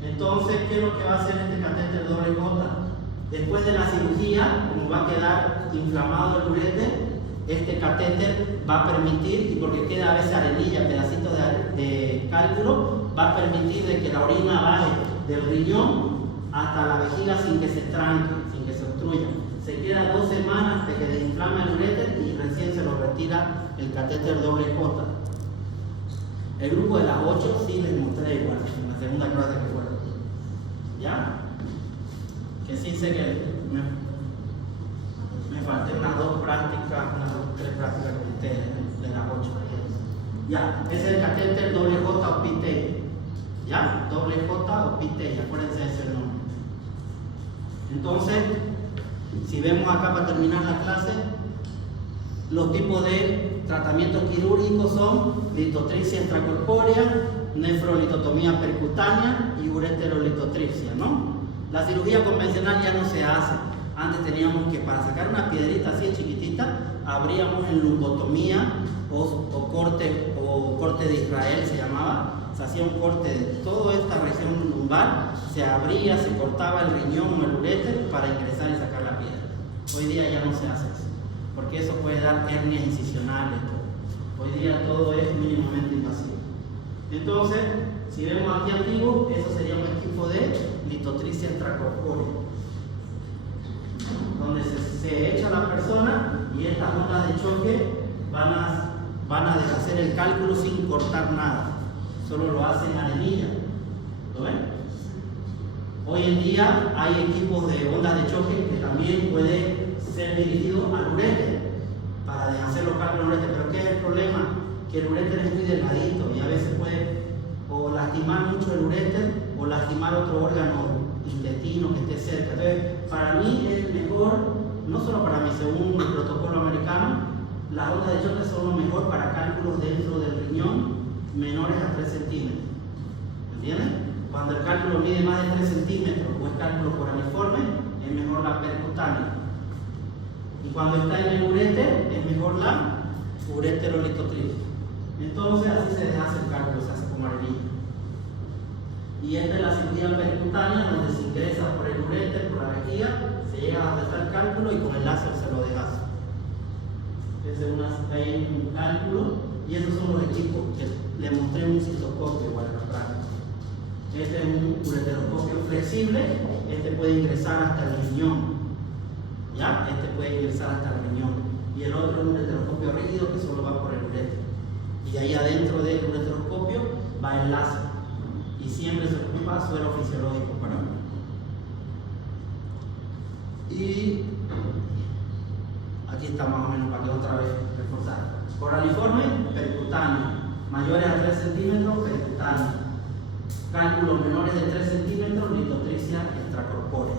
Entonces, ¿qué es lo que va a hacer este catéter doble J? Después de la cirugía, como va a quedar inflamado el uréter, este catéter va a permitir, y porque queda a veces arenilla, pedacitos de cálculo, va a permitir de que la orina baje del riñón hasta la vejiga sin que se tranque, sin que se obstruya. Se queda 2 semanas de que desinflama el uréter y recién se lo retira el catéter doble J. El grupo de las 8 sí les mostré igual, en la segunda clase que fue. ¿Ya? Que sí sé que me falté unas 2 prácticas, unas 3 prácticas con ustedes de las 8. Ya, ese es el catéter doble J o Pitey. ¿Ya? Doble J o Pitey, acuérdense de ese nombre. Entonces, si vemos acá para terminar la clase, los tipos de tratamientos quirúrgicos son litotripsia extracorpórea, nefrolitotomía percutánea y ureterolitotripsia, ¿no? La cirugía convencional ya no se hace. Antes teníamos que, para sacar una piedrita así chiquitita, abríamos en lumbotomía o corte de Israel se llamaba. Se hacía un corte de toda esta región lumbar, se abría, se cortaba el riñón o el uréter para ingresar y sacar la piedra. Hoy día ya no se hace eso, porque eso puede dar hernias incisionales. Hoy día todo es mínimamente invasivo. Entonces, si vemos aquí antiguo, eso sería un equipo de litotripsia extracorpórea, donde se echa la persona y estas ondas de choque van a deshacer el cálculo sin cortar nada, solo lo hacen arenilla. ¿Lo ven? Hoy en día hay equipos de ondas de choque que también puede ser dirigido al uréter para deshacer los cálculos del uréter. Pero ¿qué es el problema? Que el uréter es muy delgadito y a veces puede o lastimar mucho el uréter o lastimar otro órgano intestino que esté cerca. Entonces, para mí es mejor, no solo para mí, según el protocolo americano, las ondas de choque son lo mejor para cálculos dentro del riñón menores a 3 centímetros. ¿Entienden? Cuando el cálculo mide más de 3 centímetros o es cálculo coraniforme, es mejor la percutánea. Y cuando está en el uréter, es mejor la ureterolitotripsia. Entonces, así se deshace el cálculo, se hace como arenilla. Y esta es la cirugía percutánea, donde se ingresa por el uréter, por la vejiga, se llega a donde está el cálculo y con el láser se lo deshace. Hay un cálculo y esos son los equipos que le mostré en un cistoscopio igual en la práctica. Este es un ureteroscopio flexible, este puede ingresar hasta el riñón. ¿Ya? Este puede ingresar hasta el riñón. Y el otro es un ureteroscopio rígido que solo va por el uréter. Y ahí adentro del ureteroscopio va el láser. Y siempre se ocupa suero fisiológico para mí. Y aquí está más o menos para que otra vez reforzar. Coraliforme, percutáneo. Mayores a 3 centímetros, percutáneo. Cálculos menores de 3 centímetros, litotripsia extracorpórea.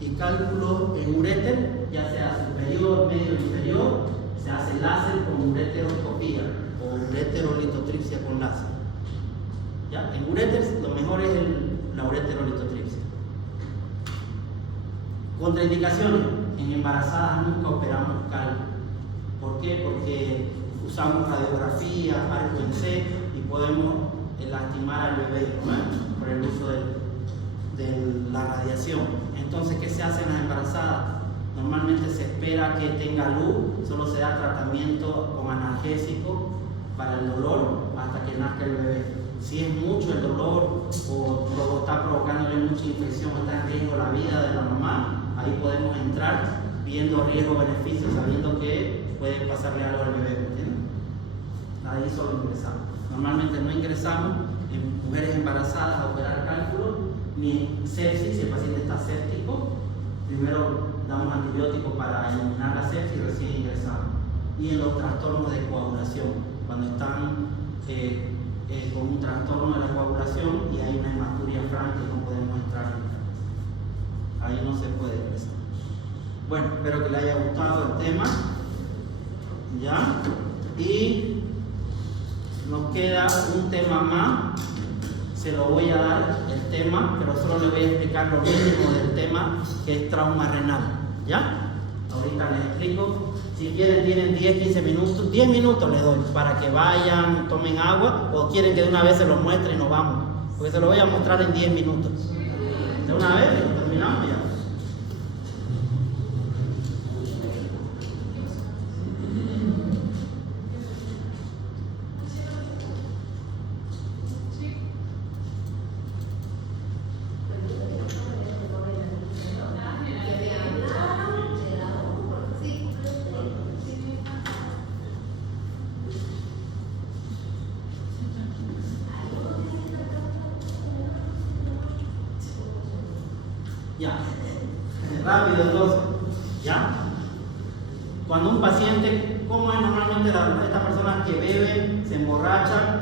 Y cálculos en uréter, ya sea superior, medio o inferior, se hace láser con ureteroscopía o ureterolitotripsia con láser. ¿Ya? En uréter lo mejor es la ureterolitotripsia. Contraindicaciones. En embarazadas nunca operamos cálculo. ¿Por qué? Porque usamos radiografía, arco en C y podemos lastimar al bebé, ¿no? Por el uso de la radiación. Entonces, ¿qué se hace en las embarazadas? Normalmente se espera que tenga luz, solo se da tratamiento con analgésico para el dolor hasta que nazca el bebé. Si es mucho el dolor o está provocándole mucha infección, está en riesgo la vida de la mamá, ahí podemos entrar viendo riesgo-beneficio, sabiendo que puede pasarle algo al bebé, ¿entienden? Ahí solo ingresamos. Normalmente no ingresamos en mujeres embarazadas a operar cálculo, ni sepsis, si el paciente está séptico, primero damos antibióticos para eliminar la sepsis y recién ingresamos. Y en los trastornos de coagulación, cuando están con un trastorno de la coagulación y hay una hematuria franca y no podemos entrar, ahí no se puede ingresar. Bueno, espero que les haya gustado el tema. ¿Ya? Y nos queda un tema más. Se lo voy a dar el tema, pero solo le voy a explicar lo mínimo del tema, que es trauma renal. ¿Ya? Ahorita les explico. Si quieren, tienen 10-15 minutos. 10 minutos les doy para que vayan, tomen agua, o quieren que de una vez se lo muestre y nos vamos. Porque se lo voy a mostrar en 10 minutos. De una vez y lo terminamos ya. Ya, rápido entonces, ¿ya? Cuando un paciente, ¿cómo es normalmente estas personas que beben, se emborrachan,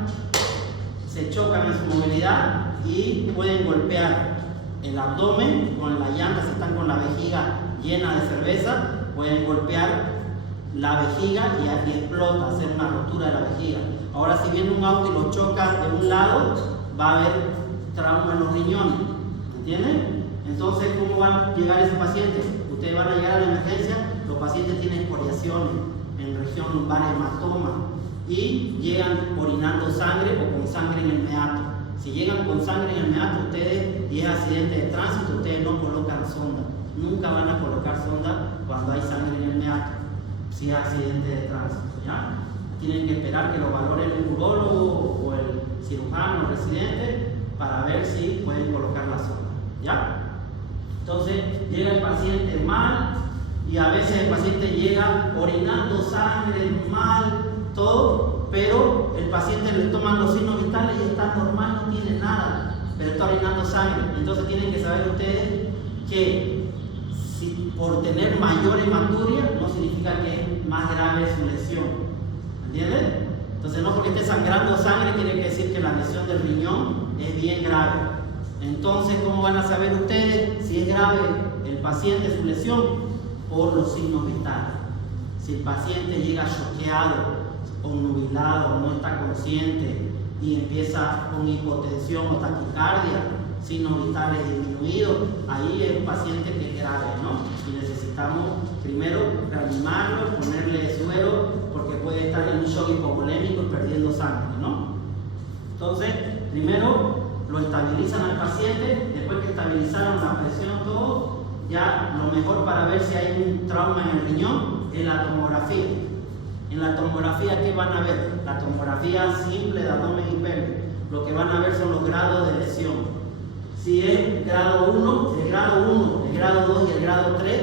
se chocan en su movilidad y pueden golpear el abdomen con la llanta, si están con la vejiga llena de cerveza, pueden golpear la vejiga y aquí explota, hacer una rotura de la vejiga. Ahora, si viene un auto y lo choca de un lado, va a haber trauma en los riñones, ¿entienden? Entonces, ¿cómo va a llegar ese paciente? Ustedes van a llegar a la emergencia, los pacientes tienen escoriaciones en región lumbar, hematoma, y llegan orinando sangre o con sangre en el meato. Si llegan con sangre en el meato ustedes y es accidente de tránsito, ustedes no colocan sonda. Nunca van a colocar sonda cuando hay sangre en el meato, si es accidente de tránsito, ¿ya? Tienen que esperar que lo valore el urólogo o el cirujano o residente para ver si pueden colocar la sonda, ¿ya? Entonces llega el paciente mal y a veces el paciente llega orinando sangre, mal, todo, pero el paciente le toman los signos vitales y está normal, no tiene nada, pero está orinando sangre. Entonces tienen que saber ustedes que si por tener mayor hematuria no significa que es más grave su lesión, ¿entienden? Entonces no porque esté sangrando sangre quiere decir que la lesión del riñón es bien grave. Entonces, ¿cómo van a saber ustedes si es grave el paciente, su lesión? Por los signos vitales. Si el paciente llega choqueado, obnubilado, no está consciente y empieza con hipotensión o taquicardia, signos vitales disminuidos, ahí es un paciente que es grave, ¿no? Y necesitamos primero reanimarlo, ponerle suero, porque puede estar en un shock hipovolémico y perdiendo sangre, ¿no? Entonces, primero lo estabilizan al paciente, después que estabilizaron la presión, todo, ya lo mejor para ver si hay un trauma en el riñón es la tomografía. En la tomografía, ¿qué van a ver? La tomografía simple de abdomen y pelvis. Lo que van a ver son los grados de lesión. Si es grado 1, el grado 1, el grado 2 y el grado 3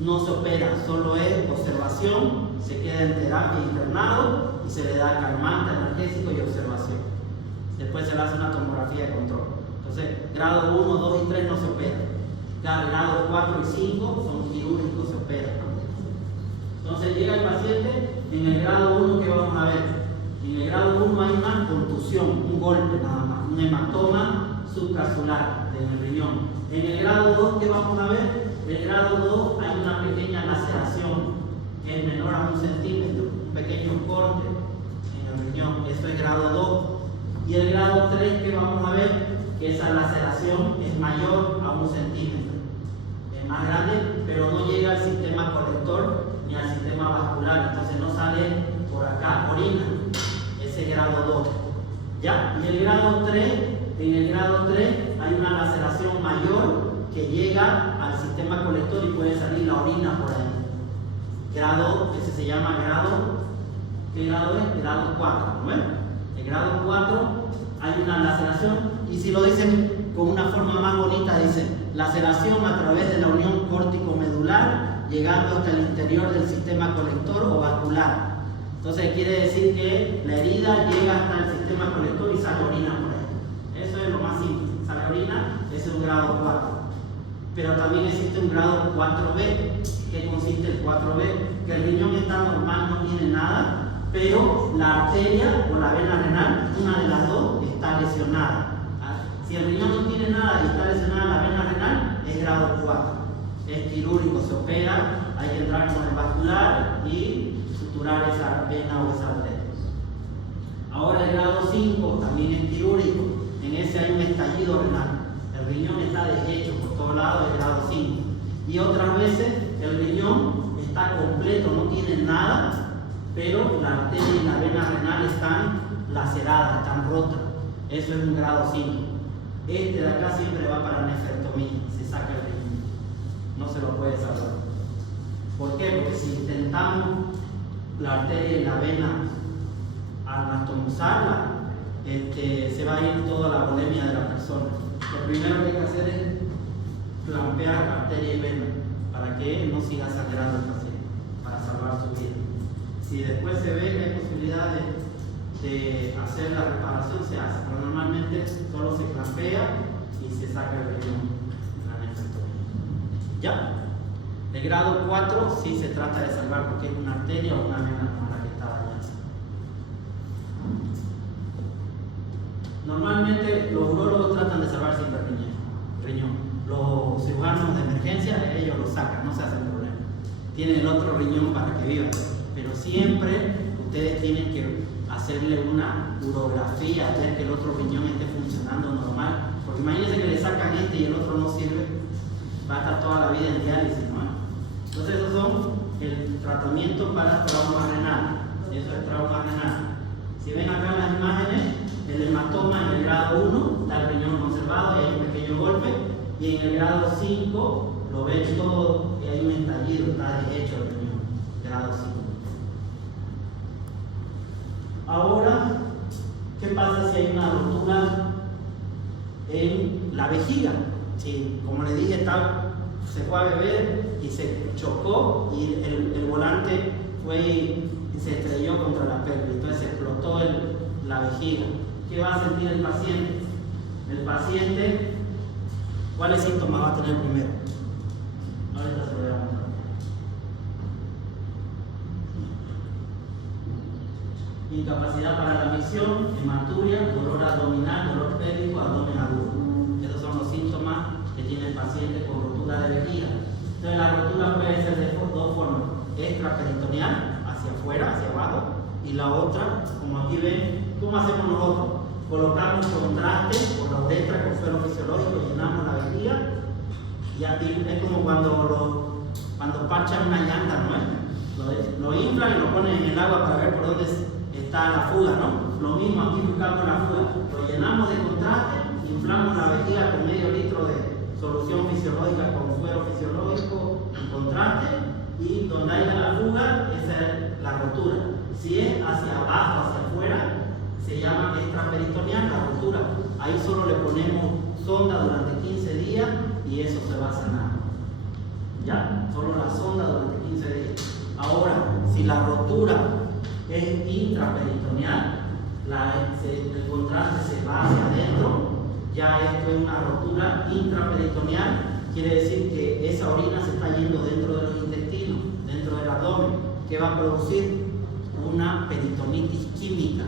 no se opera, solo es observación, se queda en terapia internado y se le da calmante, analgésico y observación. Después se le hace una tomografía de control. Entonces, grado 1, 2 y 3 no se opera. Grados 4 y 5 son quirúrgicos, se operan. Entonces llega el paciente, en el grado 1, ¿qué vamos a ver? En el grado 1 hay una contusión, un golpe nada más, un hematoma subcapsular en el riñón. En el grado 2, ¿qué vamos a ver? En el grado 2 hay una pequeña laceración, que es menor a 1 centímetro, un pequeño corte en el riñón, eso es grado 2. Y el grado 3 que vamos a ver, que esa laceración es mayor a 1 centímetro. Es más grande, pero no llega al sistema colector ni al sistema vascular, entonces no sale por acá orina. Ese es grado 2. ¿Ya? Y el grado 3, en el grado 3 hay una laceración mayor que llega al sistema colector y puede salir la orina por ahí. Grado, ese se llama grado, ¿qué grado es? Grado 4, ¿no ves? El grado 4 hay una laceración y si lo dicen con una forma más bonita dicen laceración a través de la unión córtico-medular llegando hasta el interior del sistema colector o vascular. Entonces quiere decir que la herida llega hasta el sistema colector y sale orina por ahí. Eso es lo más simple, sale orina, ese es un grado 4. Pero también existe un grado 4B. ¿Qué consiste el 4B? Que el riñón está normal, no tiene nada, pero la arteria o la vena renal, una de las dos, está lesionada. Si el riñón no tiene nada y está lesionada la vena renal, es grado 4. Es quirúrgico, se opera, hay que entrar con el vascular y suturar esa vena o esa arteria. Ahora el grado 5 también es quirúrgico. En ese hay un estallido renal. El riñón está deshecho por todos lados, el grado 5. Y otras veces el riñón está completo, no tiene nada, pero la arteria y la vena renal están laceradas, están rotas. Eso es un grado 5. Este de acá siempre va para nefrectomía, se saca el riñón. No se lo puede salvar. ¿Por qué? Porque si intentamos la arteria y la vena anastomosarla, se va a ir toda la volemia de la persona. Lo primero que hay que hacer es clampear arteria y vena para que no siga sangrando el paciente, para salvar su vida. Si después se ve que hay posibilidad de hacer la reparación, se hace, pero normalmente solo se clampea y se saca el riñón en la nefrectomía. ¿Ya? El grado 4 sí se trata de salvar porque es una arteria o una vena como la que está dañada. Normalmente los urólogos tratan de salvar siempre el riñón. Los cirujanos de emergencia, ellos lo sacan, no se hacen problema. Tienen el otro riñón para que viva. Pero siempre ustedes tienen que hacerle una urografía, ver que el otro riñón esté funcionando normal. Porque imagínense que le sacan este y el otro no sirve. Va a estar toda la vida en diálisis, ¿no? Entonces esos son el tratamiento para trauma renal. Eso es trauma renal. Si ven acá en las imágenes, el hematoma en el grado 1 está el riñón conservado y hay un pequeño golpe, y en el grado 5 lo ven todo y hay un estallido, está deshecho el riñón, grado 5. Ahora, ¿qué pasa si hay una rotura en la vejiga? Si, como les dije, se fue a beber y se chocó y el volante se estrelló contra la pelvis, entonces se explotó la vejiga. ¿Qué va a sentir el paciente? El paciente, ¿cuáles síntomas va a tener primero? Ahorita se lo voy a mostrar. Incapacidad para la misión, hematuria, dolor abdominal, dolor pélvico, abdomen agudo. Esos son los síntomas que tiene el paciente con rotura de vejiga. Entonces la rotura puede ser de dos formas: extraperitoneal, hacia afuera, hacia abajo, y la otra, como aquí ven, ¿cómo hacemos nosotros? Colocamos contraste por la uretra con suelo fisiológico, llenamos la vejiga, y aquí es como cuando parchan una llanta, ¿no es? Lo inflan y lo ponen en el agua para ver por dónde está la fuga, ¿no? Lo mismo, aquí buscamos la fuga, lo llenamos de contraste, inflamos la vejiga con medio litro de solución fisiológica con suero fisiológico y contraste, y donde haya la fuga, esa es la rotura. Si es hacia abajo, hacia afuera, se llama extraperitoneal la rotura. Ahí solo le ponemos sonda durante 15 días y eso se va a sanar. Ya, solo la sonda durante 15 días. Ahora, si la rotura es intraperitoneal, el contraste se va hacia adentro, ya esto es una rotura intraperitoneal, quiere decir que esa orina se está yendo dentro de los intestinos, dentro del abdomen, que va a producir una peritonitis química.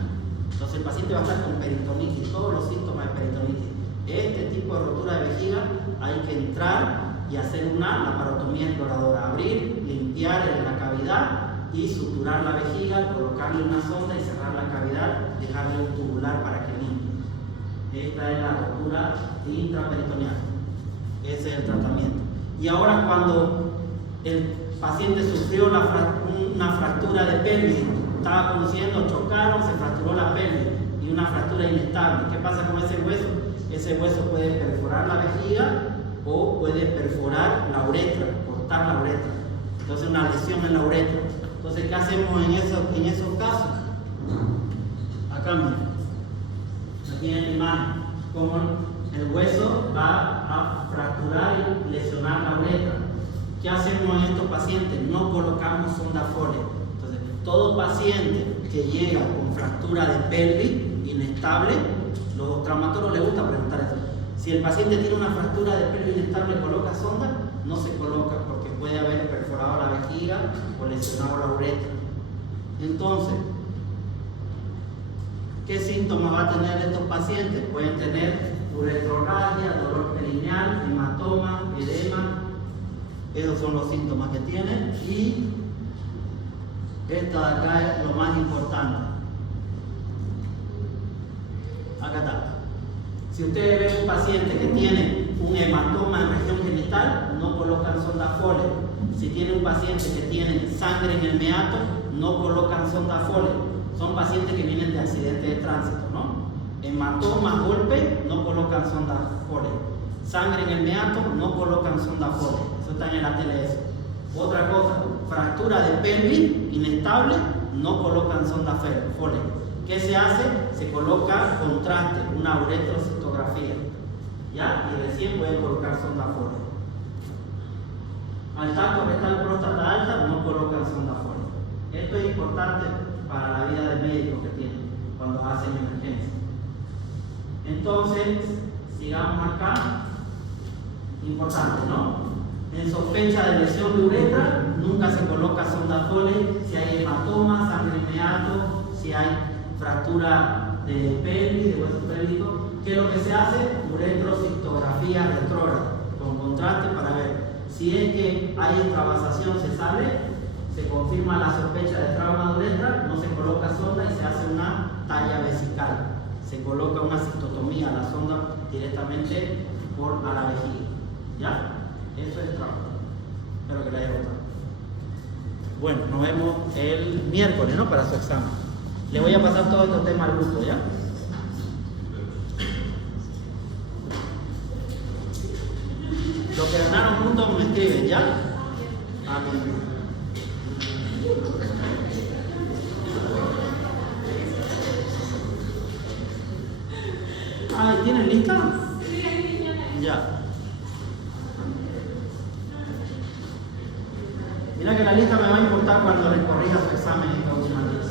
Entonces el paciente va a estar con peritonitis, todos los síntomas de peritonitis. Este tipo de rotura de vejiga hay que entrar y hacer una laparotomía exploradora, abrir, limpiar la cavidad y suturar la vejiga, colocarle una sonda y cerrar la cavidad, dejarle un tubular para que limpie. Esta es la rotura intraperitoneal. Ese es el tratamiento. Y ahora cuando el paciente sufrió una fractura de pelvis, estaba conduciendo, chocaron, se fracturó la pelvis y una fractura inestable. ¿Qué pasa con ese hueso? Ese hueso puede perforar la vejiga o puede perforar la uretra, cortar la uretra. Entonces una lesión en la uretra. Entonces, ¿qué hacemos en esos casos? Acá miren, aquí en la imagen, como el hueso va a fracturar y lesionar la uretra. ¿Qué hacemos en estos pacientes? No colocamos sonda Foley. Entonces, todo paciente que llega con fractura de pelvis inestable, los traumatólogos les gusta preguntar eso. Si el paciente tiene una fractura de pelvis inestable, ¿coloca sonda? No se coloca porque puede haber perforado la vejiga o lesionado la uretra. Entonces, ¿qué síntomas va a tener estos pacientes? Pueden tener uretrorragia, dolor perineal, hematoma, edema. Esos son los síntomas que tienen. Y esta de acá es lo más importante. Si ustedes ven un paciente que tiene un hematoma en región genital, no colocan sonda Foley. Si tiene un paciente que tiene sangre en el meato, no colocan sonda Foley. Son pacientes que vienen de accidente de tránsito, ¿no? Hematomas, golpe, no colocan sonda Foley. Sangre en el meato, no colocan sonda Foley. Eso está en el ATLS. Otra cosa, fractura de pelvis inestable, no colocan sonda Foley. ¿Qué se hace? Se coloca contraste, una uretrocistografía. ¿Ya? Y recién pueden colocar sonda Foley. Al tacto rectal próstata alta, no colocan sonda Foley. Esto es importante para la vida del médico que tienen cuando hacen emergencia. Entonces, sigamos acá. Importante, ¿no? En sospecha de lesión de uretra, nunca se coloca sonda Foley si hay hematoma, sangre en meato, si hay fractura de pelvis, de hueso pélvico. ¿Qué es lo que se hace? Uretrocistografía retrógrada, con contraste para ver si es que hay extravasación, se sale, se confirma la sospecha de trauma de uretra, no se coloca sonda y se hace una talla vesical. Se coloca una cistotomía, la sonda directamente a la vejiga. ¿Ya? Eso es trauma. Espero que le haya gustado. Bueno, nos vemos el miércoles, ¿no? Para su examen. Le voy a pasar todo estos temas al grupo, ¿ya? Los que ganaron juntos me escriben, ¿ya? Amén. Ah, ¿tienen lista? Ya. Mira que la lista me va a importar cuando le corrija su examen en esta última lista.